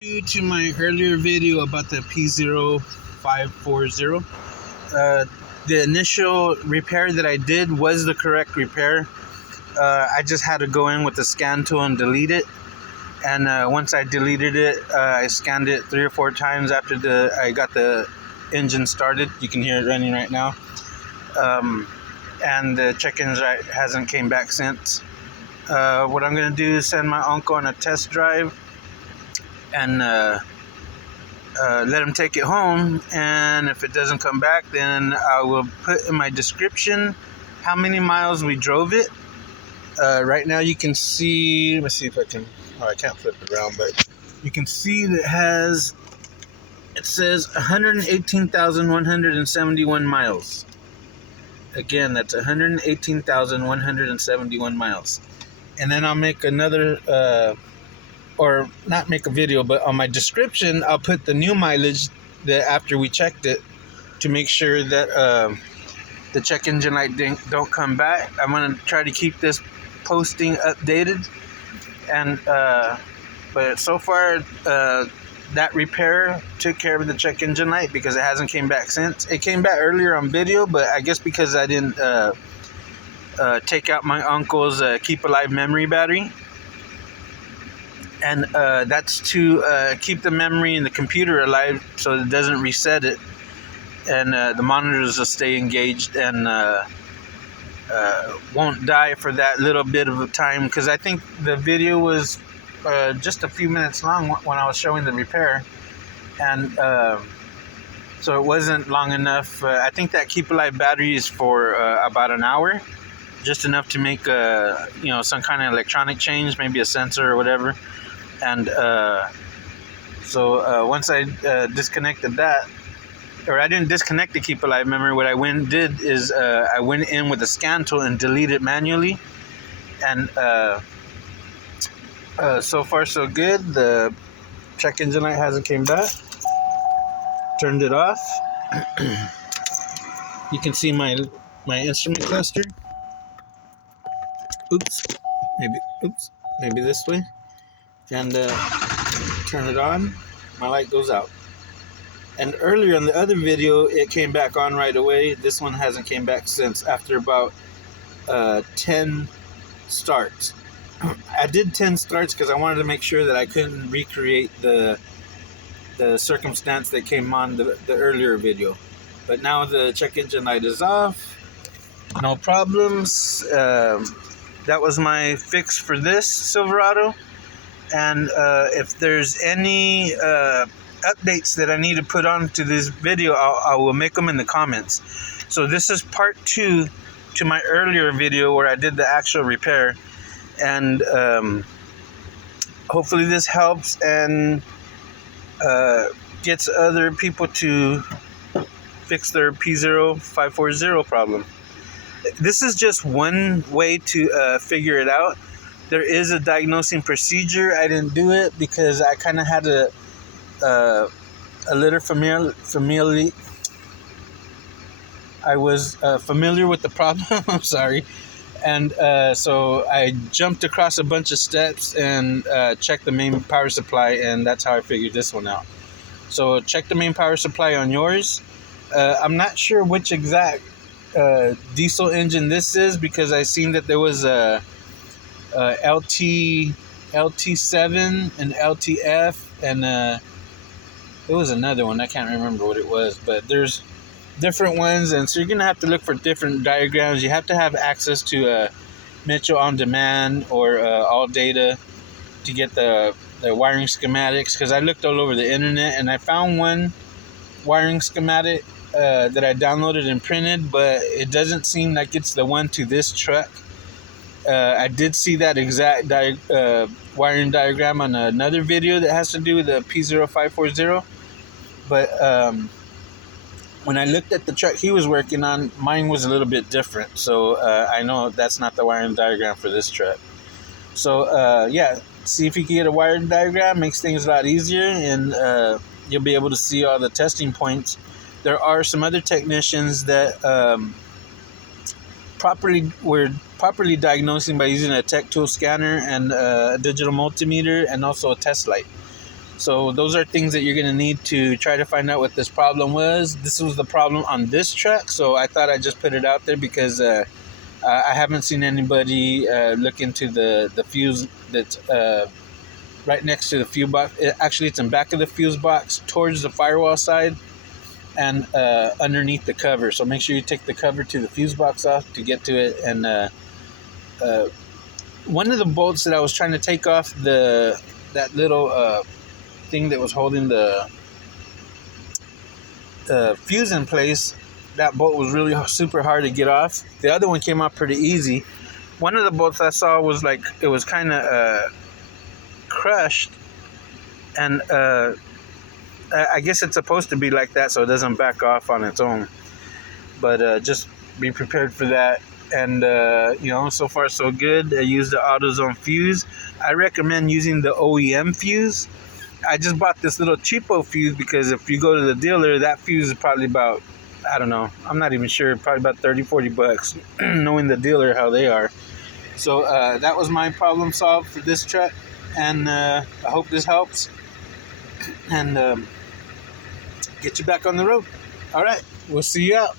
Due to my earlier video about the P0540, the initial repair that I did was the correct repair. I just had to go in with the scan tool and delete it. And once I deleted it, I scanned it 3 or 4 times after I got the engine started. You can hear it running right now. And the check engine light hasn't came back since. What I'm going to do is send my uncle on a test drive and let him take it home, and if it doesn't come back, then I will put in my description how many miles we drove it. Right now you can see, let me see if I can, I can't flip it around, but you can see that it says 118,171 miles. Again, that's 118,171 miles. And then I'll make another or not make a video, but on my description, I'll put the new mileage that after we checked it to make sure that the check engine light don't come back. I'm going to try to keep this posting updated. And but so far, that repair took care of the check engine light because it hasn't came back since. It came back earlier on video, but I guess because I didn't take out my uncle's keep alive memory battery. And that's to keep the memory in the computer alive so it doesn't reset it, and the monitors will stay engaged and won't die for that little bit of a time, because I think the video was just a few minutes long when I was showing the repair, and so it wasn't long enough. I think that keep alive battery is for about an hour, just enough to make some kind of electronic change, maybe a sensor or whatever. And so once I disconnected that, or I didn't disconnect the keep alive memory, what I did is I went in with a scan tool and deleted it manually. And so far so good. The check engine light hasn't came back. Turned it off. You can see my instrument cluster. Oops, maybe this way. And turn it on, my light goes out. And earlier in the other video, it came back on right away. This one hasn't came back since, after about 10 starts. I did 10 starts because I wanted to make sure that I couldn't recreate the circumstance that came on the earlier video. But now the check engine light is off, no problems. That was my fix for this Silverado. And if there's any updates that I need to put onto this video, I will make them in the comments. So this is part 2 to my earlier video where I did the actual repair. And hopefully this helps and gets other people to fix their P0540 problem. This is just one way to figure it out. There is a diagnosing procedure. I didn't do it because I kind of had a little familiar. I was familiar with the problem. I'm sorry, and so I jumped across a bunch of steps and checked the main power supply, and that's how I figured this one out. So check the main power supply on yours. I'm not sure which exact diesel engine this is because I seen that there was a LT7 and LTF, and there was another one. I can't remember what it was, but there's different ones, and so you're gonna have to look for different diagrams. You have to have access to Mitchell on demand or all data to get the wiring schematics, because I looked all over the internet and I found one wiring schematic that I downloaded and printed, but it doesn't seem like it's the one to this truck. I did see that exact wiring diagram on another video that has to do with the P0540, but when I looked at the truck he was working on, mine was a little bit different, so I know that's not the wiring diagram for this truck. So yeah, see if you can get a wiring diagram, makes things a lot easier, and you'll be able to see all the testing points. There are some other technicians that we're properly diagnosing by using a tech tool scanner and a digital multimeter and also a test light. So those are things that you're going to need to try to find out what this problem was. This was the problem on this truck, so I thought I'd just put it out there because I haven't seen anybody look into the fuse that's right next to the fuse box. Actually, it's in back of the fuse box towards the firewall side and underneath the cover. So make sure you take the cover to the fuse box off to get to it. And one of the bolts that I was trying to take off that little thing that was holding the fuse in place, that bolt was really super hard to get off. The other one came off pretty easy. One of the bolts I saw was like, it was kind of crushed, and I guess it's supposed to be like that so it doesn't back off on its own. But just be prepared for that. And so far so good. I used the AutoZone fuse. I recommend using the OEM fuse. I just bought this little cheapo fuse because if you go to the dealer, that fuse is probably about, I don't know, I'm not even sure, probably about $30-$40, knowing the dealer how they are. So that was my problem solved for this truck, and I hope this helps and get you back on the road. All right, we'll see you out.